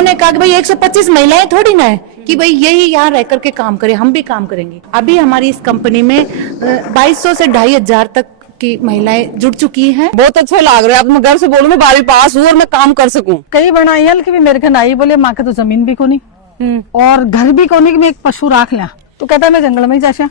उन्होंने कहा कि भाई 125 महिलाएं थोड़ी ना है कि भाई यही यहाँ रह करके काम करें, हम भी काम करेंगे। अभी हमारी इस कंपनी में 2200 से 2500 तक की महिलाएं जुड़ चुकी हैं। बहुत अच्छा लग रहा है। अब मैं घर से बोलूं मैं 12वीं पास हूँ और मैं काम कर सकूं। कई बनाई हल की भी मेरे घर आई, बोले माँ के तो जमीन भी कोनी और घर भी कोनी कि मैं एक पशु राख लिया, तो कहता मैं जंगल में ही जाशा।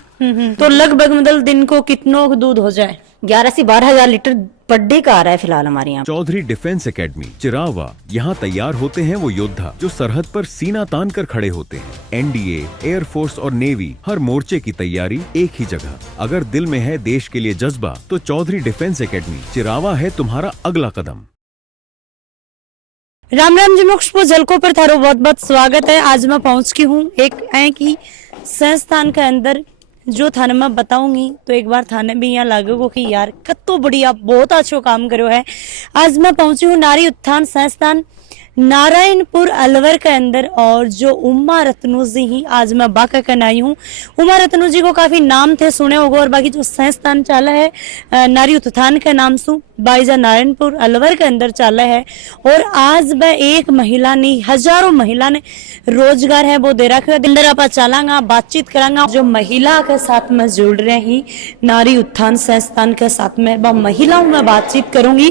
तो लगभग मतलब दिन को कितनों दूध हो जाए? 11 से 12 हजार लीटर पर डे का आ रहा है फिलहाल हमारे यहाँ। चौधरी डिफेंस एकेडमी चिरावा, यहाँ तैयार होते हैं वो योद्धा जो सरहद पर सीना तान कर खड़े होते हैं। एनडीए, एयरफोर्स और नेवी, हर मोर्चे की तैयारी एक ही जगह। अगर दिल में है देश के लिए जज्बा तो चौधरी डिफेंस एकेडमी चिरावा है तुम्हारा अगला कदम। राम राम जी मोक्षपो जलको पर थारो बहुत बहुत स्वागत है। आज मैं पहुंच की हूँ एक की संस्थान के अंदर, जो थाने में बताऊंगी तो एक बार थाने भी यहाँ लागेगो कि यार कतो बढ़िया बहुत अच्छो काम करो है। आज मैं पहुंची हूँ नारी उत्थान संस्थान नारायणपुर अलवर के अंदर, और जो उमा रत्नू जी ही आज मैं बाका करने आई हूँ। उमा रत्नू जी को काफी नाम थे सुने होगा, और बाकी जो संस्थान चाला है नारी उत्थान के नाम से बाईजा नारायणपुर अलवर के अंदर चाला है। और आज वह एक महिला नहीं हजारों महिला ने रोजगार है वो दे रखा है। अंदर आप चलांगा बातचीत करांगा जो महिला के साथ में जुड़ रहे ही नारी उत्थान संस्थान के साथ में वह महिलाओं में बातचीत करूंगी।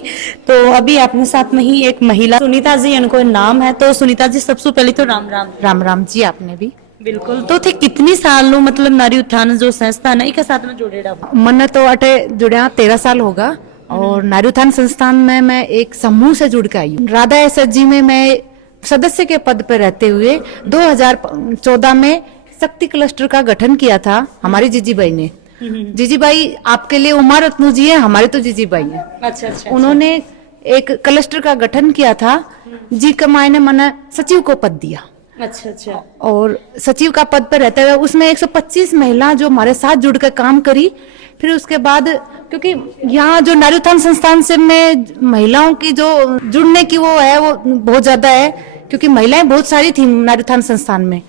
तो अभी अपने साथ में ही एक महिला सुनीता जी इनको नाम है। तो सुनीता जी सबसे पहले तो राम राम। राम राम जी, आपने भी बिल्कुल। तो थे कितनी साल नो मतलब नारी उत्थान जो संस्थान है इसके साथ में जुड़े रहा? मन तो अटे जुड़े 13 साल होगा। और नारी उत्थान संस्थान में मैं एक समूह से जुड़ के आई हूँ। राधा एसएचजी में मैं सदस्य के पद पर रहते हुए 2014 में शक्ति क्लस्टर का गठन किया था हमारी जीजीबाई ने। जीजीबाई आपके लिए उमा रत्नू जी है, हमारे तो जीजीबाई है। अच्छा। उन्होंने एक क्लस्टर का गठन किया था। जी कमाई ने मना सचिव को पद दिया। अच्छा। और सचिव का पद पर रहते हुए उसमें 125 महिला जो हमारे साथ जुड़कर काम करी। फिर उसके बाद क्योंकि यहाँ जो नारी उत्थान संस्थान से में महिलाओं की जो जुड़ने की वो है वो बहुत ज्यादा है, क्योंकि महिलाएं बहुत सारी थी नारी उत्थान संस्थान में।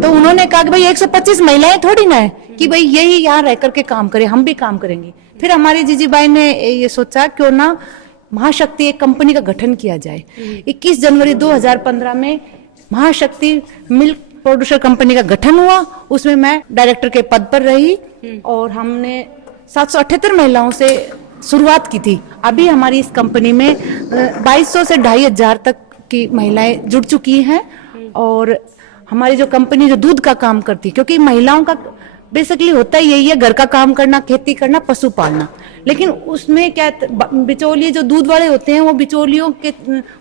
तो उन्होंने कहा कि भाई 125 महिलाएं थोड़ी ना है कि भाई यही यहाँ रह करके काम करें, हम भी काम करेंगे। फिर हमारी जीजीबाई ने ये सोचा क्यों ना महाशक्ति एक कंपनी का गठन किया जाए। 21 जनवरी 2015 में महाशक्ति मिल्क प्रोड्यूसर कंपनी का गठन हुआ। उसमें मैं डायरेक्टर के पद पर रही और हमने 778 महिलाओं से शुरुआत की थी। अभी हमारी इस कंपनी में 2200 से 2500 तक की महिलाएं जुड़ चुकी हैं। और हमारी जो कंपनी जो दूध का काम करती, क्योंकि महिलाओं का बेसिकली होता ही यही है, घर का काम करना, खेती करना, पशु पालना। लेकिन उसमें क्या बिचौलिए जो दूध वाले होते हैं वो बिचौलियों के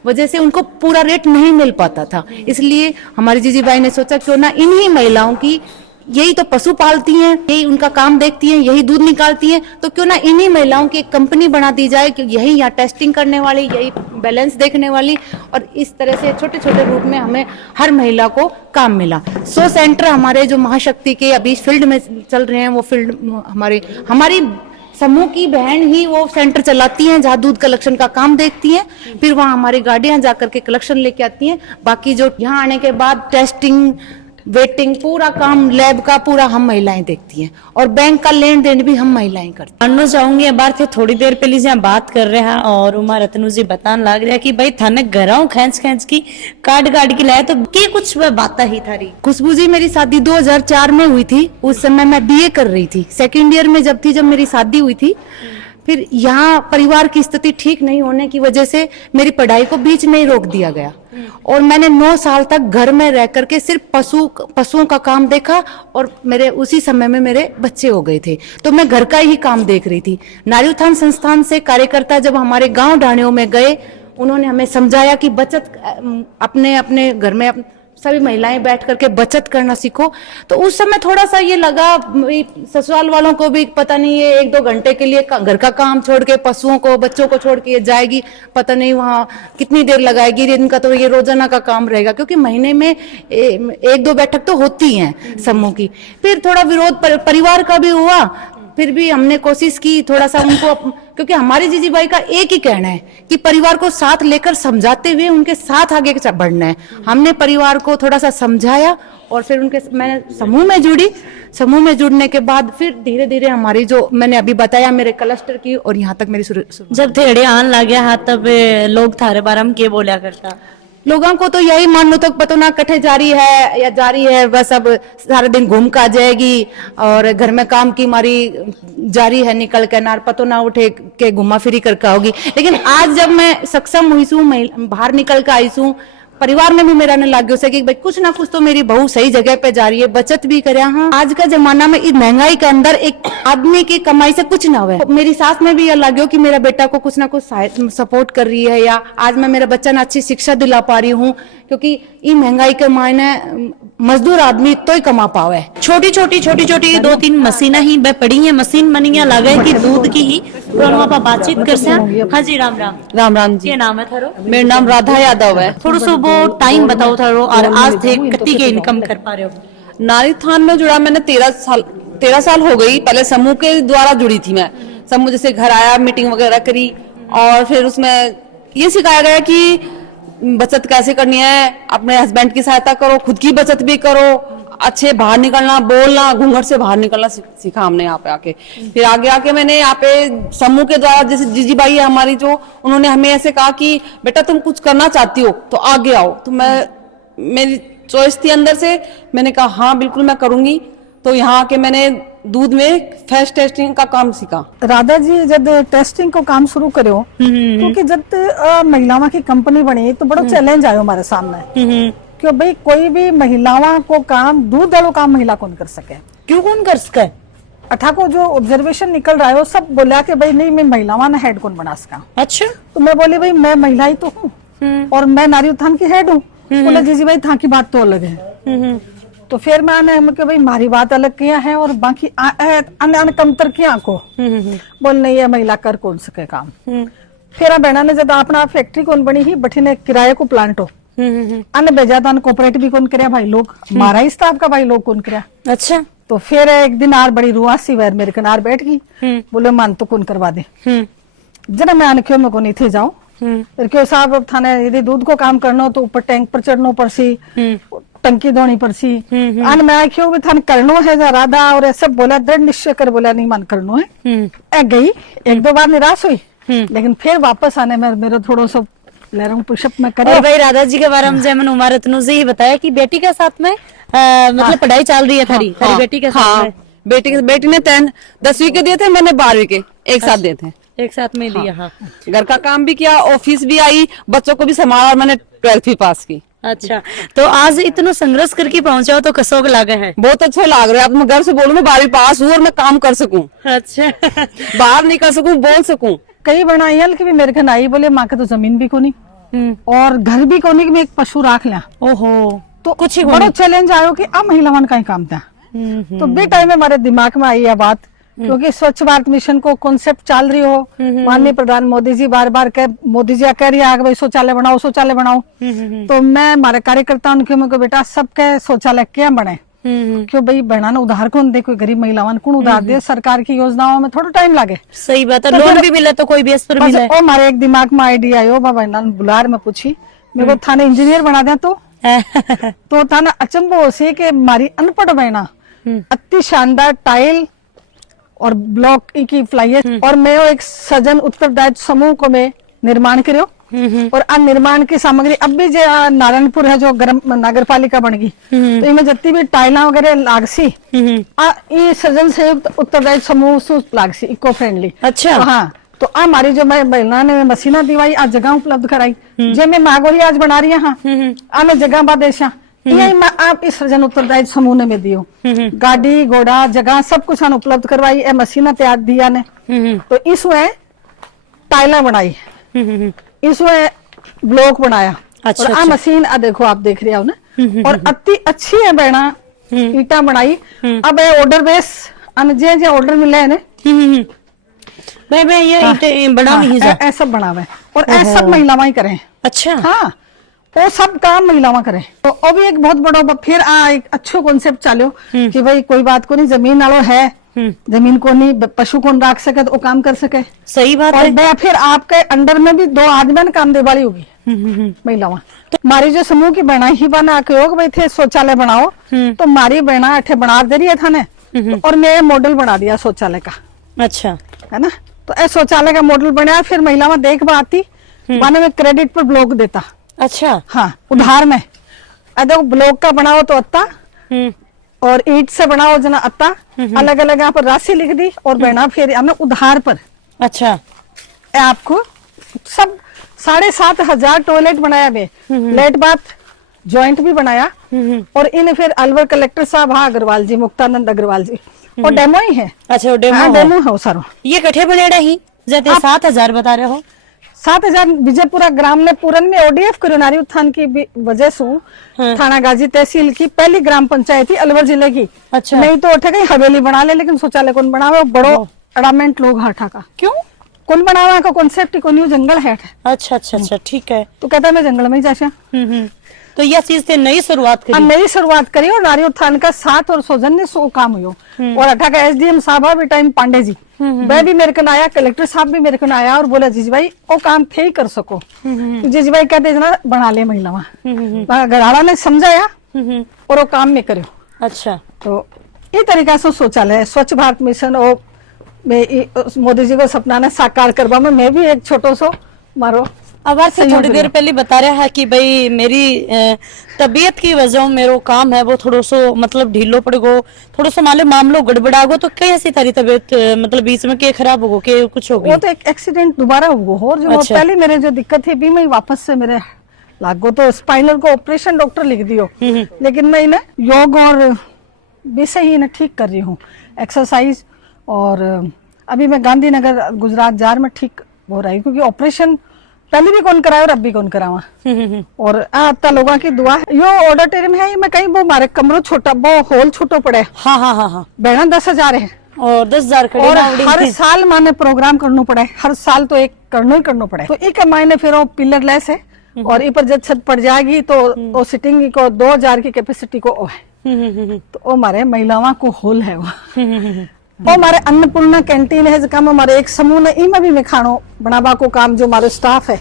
वजह से उनको पूरा रेट नहीं मिल पाता था। इसलिए हमारी जीजीबाई ने सोचा क्यों ना इन्हीं महिलाओं की, यही तो पशु पालती हैं, यही उनका काम देखती हैं, यही दूध निकालती हैं, तो क्यों ना इन्हीं महिलाओं की एक कंपनी बना दी जाए कि यही यहाँ टेस्टिंग करने वाली, यही बैलेंस देखने वाली। और इस तरह से छोटे छोटे रूप में हमें हर महिला को काम मिला। 100 सेंटर हमारे जो महाशक्ति के अभी फील्ड में चल रहे हैं, वो फील्ड हमारी समूह की बहन ही वो सेंटर चलाती हैं जहाँ दूध कलेक्शन का काम देखती हैं। फिर वहाँ हमारी गाड़ियां जाकर के कलेक्शन लेके आती हैं। बाकी जो यहाँ आने के बाद टेस्टिंग, वेटिंग, पूरा काम लैब का पूरा हम महिलाएं देखती हैं। और बैंक का लेन देन भी हम महिलाएं करती हैं। जानना चाहूंगी बार थे थोड़ी देर पहले यहाँ बात कर रहे हैं और उमा रत्नू जी बताने लग रहा कि भाई थाने घरों खींच की काट की लाया, तो के कुछ वह बात ही थारी? खुशबू जी, मेरी शादी 2004 में हुई थी। उस समय मैं बीए कर रही थी, सेकेंड ईयर में जब मेरी शादी हुई थी। फिर यहाँ परिवार की स्थिति ठीक नहीं होने की वजह से मेरी पढ़ाई को बीच में ही रोक दिया गया। और मैंने 9 साल तक घर में रह करके सिर्फ पशुओं का काम देखा। और मेरे उसी समय में मेरे बच्चे हो गए थे, तो मैं घर का ही काम देख रही थी। नारी उत्थान संस्थान से कार्यकर्ता जब हमारे गांव ढाणियों में गए, उन्होंने हमें समझाया कि बचत अपने अपने घर में सभी महिलाएं बैठ करके बचत करना सीखो। तो उस समय थोड़ा सा ये लगा, ससुराल वालों को भी पता नहीं ये 1-2 घंटे के लिए घर का काम छोड़ के पशुओं को, बच्चों को छोड़ के ये जाएगी, पता नहीं वहाँ कितनी देर लगाएगी। इनका तो ये रोजाना का काम रहेगा, क्योंकि महीने में 1-2 बैठक तो होती हैं समूह की। फिर थोड़ा विरोध परिवार का भी हुआ। फिर भी हमने कोशिश की थोड़ा सा उनको, क्योंकि हमारी जीजीबाई का एक ही कहना है कि परिवार को साथ लेकर समझाते हुए उनके साथ आगे बढ़ना है। हमने परिवार को थोड़ा सा समझाया और फिर मैंने समूह में जुड़ी। समूह में जुड़ने के बाद फिर धीरे धीरे हमारी जो मैंने अभी बताया मेरे क्लस्टर की, और यहाँ तक मेरी जब थेड़े आन लग गया हाथ तब लोग थारे बारे में क्या बोलिया करता? लोगों को तो यही मान लो, तो पता ना कटे जा रही है या जा रही है, बस अब सारा दिन घूम कर आ जाएगी और घर में काम की मारी जारी है, निकल कर ना पता ना उठे के घुमा फिरी करके आओगी। लेकिन आज जब मैं सक्षम हुई हूँ, बाहर निकल कर आई हूँ, परिवार में भी मेरा ने लाग गयो कि भाई कुछ ना कुछ तो मेरी बहू सही जगह पे जा रही है, बचत भी करे। हाँ, आज का जमाना में इस महंगाई के अंदर एक आदमी की कमाई से कुछ ना हुए। मेरी सास में भी ये लग गयो कि मेरा बेटा को कुछ ना कुछ सपोर्ट कर रही है, या आज मैं मेरे बच्चा ने अच्छी शिक्षा दिला पा रही हूँ, क्योंकि ये महंगाई के मायने मजदूर आदमी तो ही कमा पावे। छोटी छोटी 2-3 मशीना ही बे पड़ी है, मशीन बनी लगे कि दूध की ही आप बातचीत कर से। हाँ जी, राम राम। राम राम जी। क्या नाम है थारो? मेरा नाम राधा यादव है। थोड़ा सा वो टाइम बताओ थारो, और आज थे कितनी के इनकम कर पा रहे हो? नारी उत्थान में जुड़ा मैंने 13 साल हो गई। पहले समूह के द्वारा जुड़ी थी मैं। समूह जैसे घर आया, मीटिंग वगैरह करी, और फिर उसमें ये सिखाया गया कि बचत कैसे करनी है, अपने हस्बैंड की सहायता करो, खुद की बचत भी करो, अच्छे बाहर निकलना, बोलना, घूंघट से बाहर निकलना सीखा हमने यहाँ पे आके। फिर आगे आके मैंने यहाँ पे समूह के द्वारा, जैसे जीजी बाई है हमारी, जो उन्होंने हमें ऐसे कहा कि बेटा तुम कुछ करना चाहती हो तो आगे आओ। तो मेरी चॉइस थी अंदर से, मैंने कहा हाँ बिल्कुल मैं करूंगी। तो यहाँ आके मैंने दूध में फैश टेस्टिंग का काम सीखा। राधा जी जब टेस्टिंग को काम शुरू करो, क्योंकि जब महिलाओं की कंपनी बनी तो बड़ा चैलेंज आयो हमारे सामने, क्यों भाई कोई भी महिलाओं को काम, दूध वालों काम महिला कौन कर सके। क्यों कौन कर सके? अठा को जो ऑब्जर्वेशन निकल रहा है वो सब बोला कि भाई नहीं, मैं महिलाओं ने हेड कौन बना सका। अच्छा। तो मैं बोली भाई मैं महिला ही तो हूँ और मैं नारी उत्थान की हेड हूँ। बोले जी भाई था की बात तो अलग है। तो फिर मैंने भाई हमारी बात अलग किया है और बाकी अन्य कमतर किया को बोल नहीं है महिला कर कौन सके काम। फिर बहना ने जब अपना फैक्ट्री कौन बनी ही बठी ने किराए को प्लांट हो अन्य बेजाता कोऑपरेटिव भी कौन करे भाई लोग, हमारा ही स्टाफ का भाई लोग कौन करे। अच्छा। तो फिर एक दिन आर बड़ी रुआसी वैर मेरे कनार बैठ गई, बोले मान तो कौन करवा दे। जना मैं आने क्यों मैं को नहीं थे जाऊं, फिर क्यों साहब अब थाने यदि दूध को काम करना हो तो ऊपर टैंक पर चढ़ना पड़सी, टंकी धोनी पड़सी। अन मैं क्यों भी थाने करनो है जा राधा और सब बोला, दृढ़ निश्चय कर बोला नहीं मान करनो है। ए गई 1-2 बार निराश हुई, लेकिन फिर वापस आने में मेरा थोड़ा सा ले रहा हूँ पुशअप में करे। और भाई राधा जी के बारे में जैमन उमर इतनों से ही बताया कि बेटी के साथ में मतलब पढ़ाई चल रही है थारी बेटी के साथ में। बेटी ने 10वीं के दिए थे, मैंने 12वीं के एक साथ दिए थे। एक साथ में दिया। हाँ। घर का काम भी किया, ऑफिस भी आई, बच्चों को भी संभाला और मैंने 12वीं पास की। अच्छा, तो आज इतना संघर्ष करके पहुंचा हो तो कसों को लागे है? बहुत अच्छा लाग रहा है। अब मैं घर से बोलूं मैं 12वीं पास हूँ और मैं काम कर सकूं। अच्छा। बाहर निकल सकूं, बोल सकूं। कई बनाई हल की भी मेरे घर आई, बोले माँ के तो जमीन भी कोनी और घर भी कोनी कि मैं एक पशु राख लिया। ओहो, तो कुछ बड़ा चैलेंज आयो कि अब महिलावान का ही काम था। तो बे टाइम में हमारे दिमाग में आई है बात, क्योंकि स्वच्छ भारत मिशन को कॉन्सेप्ट चल रही हो, माननीय प्रधान मोदी जी बार बार मोदी जी कह रही है भाई शौचालय बनाओ शौचालय बनाओ। तो मैं हमारे कार्यकर्ताओं को बेटा सबके शौचालय क्या बने, क्यों भाई बहना ने उधार कौन दे, कोई गरीब महिलावान कौन उधार दे, सरकार की योजनाओं में थोड़ा टाइम लगे। सही बात है, लोन भी मिले तो कोई बेस पर मिले। और हमारे एक दिमाग में आइडिया आयो, बाबा बुलार में पूछी मेरे को थाने इंजीनियर बना दे तो थाना अचंभो हो से कि हमारी अनपढ़ बहना अति शानदार टाइल और ब्लॉक की फ्लाइयर और मैं एक सजन उत्तरदायित्व समूह को मैं निर्माण करो और अन निर्माण की सामग्री अब भी जो नारायणपुर है जो नगर पालिका बन गई, तो इनमें जितनी भी टाइला वगैरह लागसी ये सजन संयुक्त उत्तरदायित्व समूह लागसी इको फ्रेंडली। अच्छा। हाँ, तो हमारी जो महिला ने मशीना दिवाई आज जगह उपलब्ध कराई, जे मैं मागोरी आज बना रही है मैं जगह बादेशा आप इस सृजन उत्तरदायित्व समूह ने में दियो, गाड़ी घोड़ा जगह सब कुछ उपलब्ध करवाई, मशीना तैयार दिया ने। तो इसमें टाइला बनाई, इसमें ब्लॉक बनाया। अच्छा, और अच्छा। मशीन देखो आप देख रहे हो ना, और अति अच्छी है बहना ईटा बनाई। अब ऑर्डर बेस जे जे ऑर्डर मिले है ना मैं ये बड़ा नहीं ऐसा बना हुआ है और ऐसा सब महिलाएं करें। अच्छा। हाँ, वो सब काम महिलाएं करें। तो अभी एक बहुत बड़ा फिर एक अच्छो कॉन्सेप्ट चालो कि भाई कोई बात को नहीं, जमीन वालों है, जमीन को नहीं पशु कौन रख सके तो वो काम कर सके। सही बात है। और फिर आपके अंडर में भी 2 आदमी काम दे वाली होगी महिलाएं। तो हमारी जो समूह की बहना ही बना के हो भाई थे शौचालय बनाओ, तो हमारी बहना अठे बना दे रही है थाने, और मैं मॉडल बना दिया शौचालय का। अच्छा, है ना। तो ऐसे शौचालय का मॉडल बनाया, फिर महिला में देख आती माने में क्रेडिट पर ब्लॉक देता। अच्छा। हाँ, उधार में। देखो ब्लॉक का बनाओ तो अत्ता, और ईंट से बनाओ जना अत्ता, अलग अलग यहाँ पर राशि लिख दी और बना फिर हमें उधार पर। अच्छा। ये आपको सब 7,500 टॉयलेट बनाया बे, लेट बात जॉइंट भी बनाया, और इन्हें फिर अलवर कलेक्टर साहब हाँ अग्रवाल जी, मुक्तानंद अग्रवाल जी, और डेमो ही है। अच्छा, वो डेमो हाँ, है। डेमो है वो सारो। ये कठे बनेड़ा ही जाते 7,000 बता रहे हो। 7,000 विजयपुरा ग्राम ने पूरन में ओडीएफ करो नारी उत्थान की वजह से थाना गाजी तहसील की पहली ग्राम पंचायत थी अलवर जिले की। अच्छा। नहीं तो उठे गई हवेली बना ले, लेकिन शौचालय कौन बनावे, बड़ो अड़ामेंट लोग हाठा का क्यों? कौन बनावा का कॉन्सेप्ट को न्यू जंगल है। अच्छा अच्छा अच्छा, ठीक है। तो कहता है मैं जंगल में ही जाशा। तो यह चीज से नई शुरुआत हम करी। नई शुरुआत करी और नारी उत्थान का 7 और सौजन्य सो काम हुयो। और अठा का एसडीएम साहब भी टाइम पांडे जी वह भी मेरे को आया, कलेक्टर साहब भी मेरे को आया और बोला जीजी भाई वो काम थे ही कर सको। जीजी भाई कहते जना बना ले महिलावा, घराड़ा ने समझाया और वो काम में करो। अच्छा। तो ये तरीका से शौचालय स्वच्छ भारत मिशन और मोदी जी को सपना ने साकार करवा में मैं भी एक छोटो सो मारो। अब आज से थोड़ी देर पहले बता रहा है कि भाई मेरी तबीयत की वजह मेरो काम है वो थोड़ो सो मतलब ढीलो पड़ गो, थोड़ो सो माले मामलो गड़बड़ा गो, तो कैसी तारी तबीयत मतलब बीच में के खराब हो गो के कुछ हो गई? वो तो एक एक्सीडेंट दोबारा हुआ और जो अच्छा। पहले मेरे जो दिक्कत थी भी मैं वापस से मेरे लागो तो स्पाइनल को ऑपरेशन डॉक्टर लिख दियो, लेकिन मैं इन्हें योग और वैसे ही इन्हें ठीक कर रही हूँ, एक्सरसाइज। और अभी मैं गांधीनगर गुजरात जार में ठीक हो रही, क्योंकि ऑपरेशन पहले भी कौन कराया और अब भी कौन करावा। और आता लोगों की दुआ है। यो ऑडिटोरियम है, मैं कहीं वो हमारे कमरो छोटा, वो हॉल छोटो पड़े। हाँ हाँ हाँ हाँ। बहना 10,000 है और 10,000 खड़े और ना उड़ी हर थी। साल माने प्रोग्राम करना पड़े, हर साल तो एक करना ही करना पड़े। तो एक मायने फिर वो पिलर लेस है और इन पर जब छत पड़ जाएगी तो वो सिटिंग को 2,000 की कैपेसिटी को है। तो वो हमारे महिलाओं को हॉल है वो हमारे अन्नपूर्णा कैंटीन है, जहाँ हमारे एक समूह ने इमा भी में खानो बनावा को काम जो हमारे स्टाफ है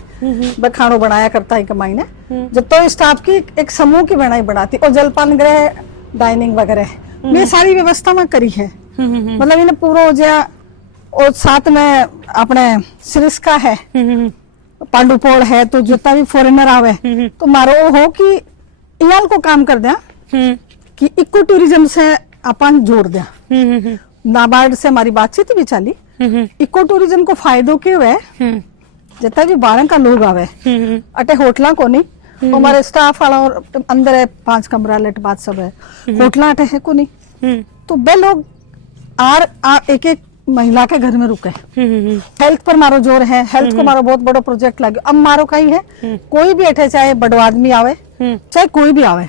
वह खानो बनाया करता है कमाई ने, जब तो स्टाफ की एक समूह की बनाई बनाती और जलपान गृह डाइनिंग वगैरह ये सारी व्यवस्था में करी है। मतलब इन्हें पूरा हो जाए। और साथ में अपने सिरिस्का है, पांडुपोल है, तो जितना भी फॉरेनर आवे तो मारो हो कि इयाल को काम कर दिया कि इको टूरिज्म से अपन जोड़ दिया। नाबार्ड से हमारी बातचीत भी चली, इको टूरिज्म को फायदो क्यों है, जितना भी 12 का लोग आवे अटे होटला को नहीं, हमारे स्टाफ वाला और अंदर है 5 कमरा लेट बात सब है, होटला अटे है को नहीं, तो बे लोग एक एक महिला के घर में रुके। हेल्थ पर मारो जोर है, हेल्थ को मारो बहुत बड़ा प्रोजेक्ट लगे। अब मारो कहीं है कोई भी अठे चाहे बड़ो आदमी आवे चाहे कोई भी आवे,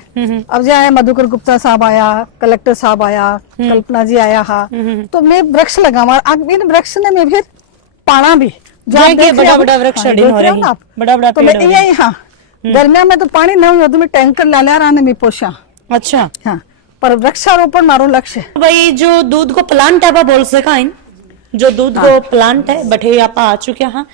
अब जाए मधुकर गुप्ता साहब आया, कलेक्टर साहब आया, कल्पना जी आया हा, तो मैं वृक्ष लगावा इन वृक्ष ने मैं फिर पाना भी बड़ा बड़ा वृक्ष हो रहे हैं, बड़ा बड़ा तो मैं यही हाँ गर्मिया में तो पानी नहीं हो तो मैं टैंकर ला लिया राने में पोषा। अच्छा। हाँ, पर वृक्षारोपण मारो लक्ष्य है। भाई जो दूध को प्लांट है बोल सका इन जो दूध को प्लांट है बठे आप आ चुके हैं।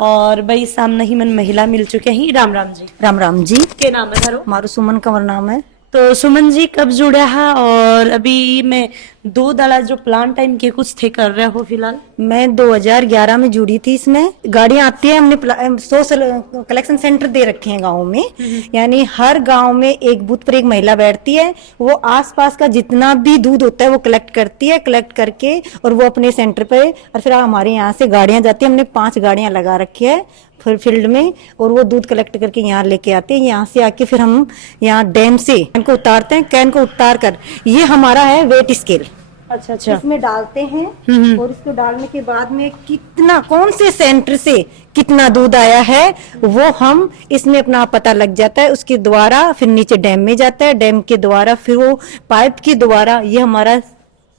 और भाई सामने ही मन महिला मिल चुके हैं। राम राम जी। राम राम जी। के नाम है थारो? मारो सुमन कंवर नाम है। तो सुमन जी कब जुड़ा है और अभी मैं दूध वाला जो प्लांट है इनके कुछ थे कर रहे हो फिलहाल? मैं 2011 में जुड़ी थी इसमें। गाड़ियां आती है, हमने सोशल कलेक्शन सेंटर दे रखे हैं गाँव में, यानी हर गांव में एक बूथ पर एक महिला बैठती है, वो आसपास का जितना भी दूध होता है वो कलेक्ट करती है, कलेक्ट करके और वो अपने सेंटर पे, और फिर हमारे यहाँ से गाड़ियां जाती है, हमने 5 गाड़ियां लगा रखी है फिर फील्ड में, और वो दूध कलेक्ट करके यहाँ लेके आते हैं। यहाँ से आके फिर हम यहाँ डैम से कैन को उतारते हैं, कैन को उतार कर ये हमारा है वेट स्केल। अच्छा अच्छा। इसमें डालते हैं और इसको डालने के बाद में कितना कौन से सेंटर से कितना दूध आया है वो हम इसमें अपना पता लग जाता है। उसके द्वारा फिर नीचे डैम में जाता है, डैम के द्वारा फिर वो पाइप के द्वारा, ये हमारा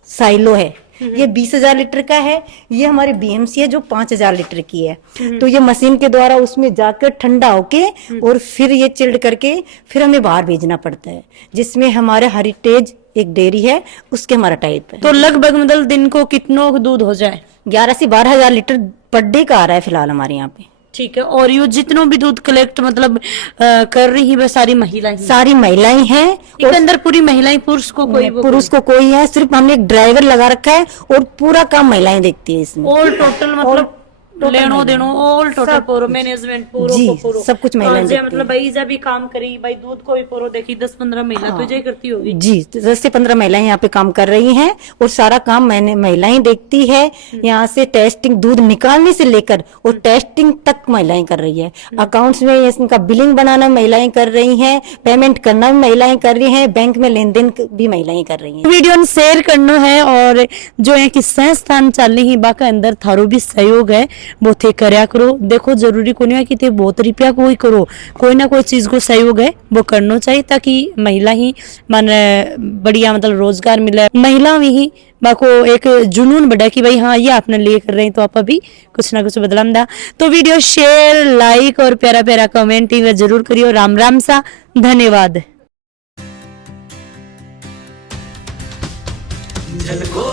साइलो है, ये 20,000 लीटर का है, ये हमारी बीएमसी है जो 5,000 लीटर की है। तो ये मशीन के द्वारा उसमें जाकर ठंडा होके और फिर ये चिल्ड करके फिर हमें बाहर भेजना पड़ता है, जिसमें हमारे हेरिटेज एक डेयरी है उसके हमारा टाइप है। तो लगभग मतलब दिन को कितना दूध हो जाए? 11 से 12,000 लीटर पर डे का आ रहा है फिलहाल हमारे यहाँ पे। ठीक है। और ये जितनों भी दूध कलेक्ट मतलब कर रही है वो सारी महिलाएं? सारी महिलाएं हैं। और अंदर पूरी महिलाएं, पुरुष को कोई? पुरुष को कोई है, सिर्फ हमने एक ड्राइवर लगा रखा है और पूरा काम महिलाएं देखती है इसमें। और टोटल मतलब लेनो देनो ऑल टोटल पूरो मैनेजमेंट पूरो जी, को पूरो सब कुछ महिलाएं और जे देखती मतलब भाई जब भी काम करी भाई दूध को भी पूरो देखी 10-15 महिला तो जे करती होगी। जी, 10 से 15 महिलाएं यहाँ पे काम कर रही हैं और सारा काम मैंने महिलाएं देखती है। यहाँ से टेस्टिंग दूध निकालने से लेकर और टेस्टिंग तक महिलाएं कर रही है। अकाउंट्स में इनका बिलिंग बनाना महिलाएं कर रही हैं, पेमेंट करना भी महिलाएं कर रही हैं, बैंक में लेन देन भी महिलाएं कर रही हैं। वीडियो ने शेयर करनो है और जो है कि संस्थान चल रही बाका अंदर थारो भी सहयोग है वो थे करया करो। देखो जरूरी को नहीं है कि ते बहुत रुपया कोई करो, कोई ना कोई चीज को सहयोग है वो करना चाहिए ताकि महिला ही मन बढ़िया मतलब रोजगार मिले, महिला में ही बाको एक जुनून बढ़ा कि भाई हाँ ये आपने लिए कर रहे हैं तो आप अभी कुछ ना कुछ बदलाव दा। तो वीडियो शेयर लाइक और प्यारा प्यारा कमेंटिंग जरूर करियो। राम राम सा, धन्यवाद। झलको